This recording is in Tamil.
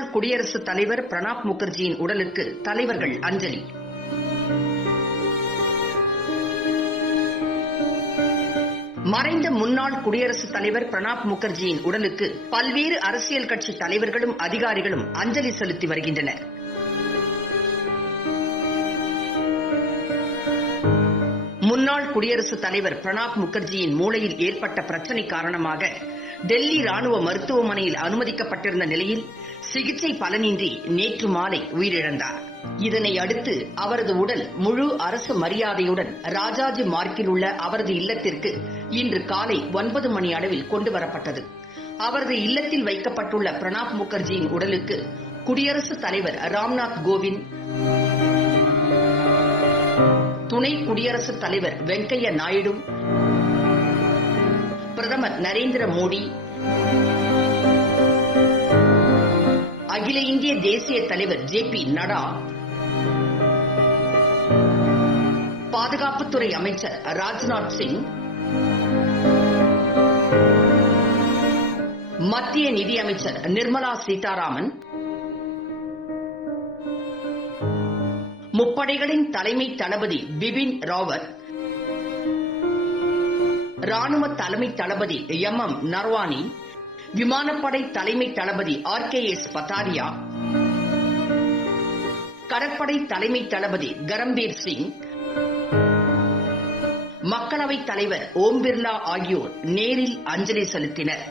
முன்னாள் குடியரசுத் தலைவர் பிரணாப் முகர்ஜியின் உடலுக்கு தலைவர்கள் அஞ்சலி. மறைந்த முன்னாள் குடியரசுத் தலைவர் பிரணாப் முகர்ஜியின் உடலுக்கு பல்வேறு அரசியல் கட்சி தலைவர்களும் அதிகாரிகளும் அஞ்சலி செலுத்தி வருகின்றனர். முன்னாள் குடியரசுத் தலைவர் பிரணாப் முகர்ஜியின் மூளையில் ஏற்பட்ட பிரச்சினை காரணமாக டெல்லி ராணுவ மருத்துவமனையில் அனுமதிக்கப்பட்டிருந்த நிலையில் சிகிச்சை பலனின்றி நேற்று மாலை உயிரிழந்தார். இதனை அடுத்து அவரது உடல் முழு அரசு மரியாதையுடன் ராஜாஜி மார்க்கில் உள்ள அவரது இல்லத்திற்கு இன்று காலை 9 மணி அளவில் கொண்டுவரப்பட்டது. அவரது இல்லத்தில் வைக்கப்பட்டுள்ள பிரணாப் முகர்ஜியின் உடலுக்கு குடியரசுத் தலைவர் ராம்நாத் கோவிந்த், துணை குடியரசுத் தலைவர் வெங்கையா நாயுடு, பிரதமர் நரேந்திர மோடி, அகில இந்திய தேசிய தலைவர் JP நட்டா, பாதுகாப்புத்துறை அமைச்சர் ராஜ்நாத் சிங், மத்திய நிதியமைச்சர் நிர்மலா சீதாராமன், முப்படைகளின் தலைமை தளபதி பிபின் ராவத், ராணுவ தலைமை தளபதி MM நரவானே, விமானப்படை தலைமை தளபதி RKS பதாரியா, கடற்படை தலைமை தளபதி கரம்பீர் சிங், மக்களவைத் தலைவர் ஓம் பிர்லா ஆகியோர் நேரில் அஞ்சலி செலுத்தினர்.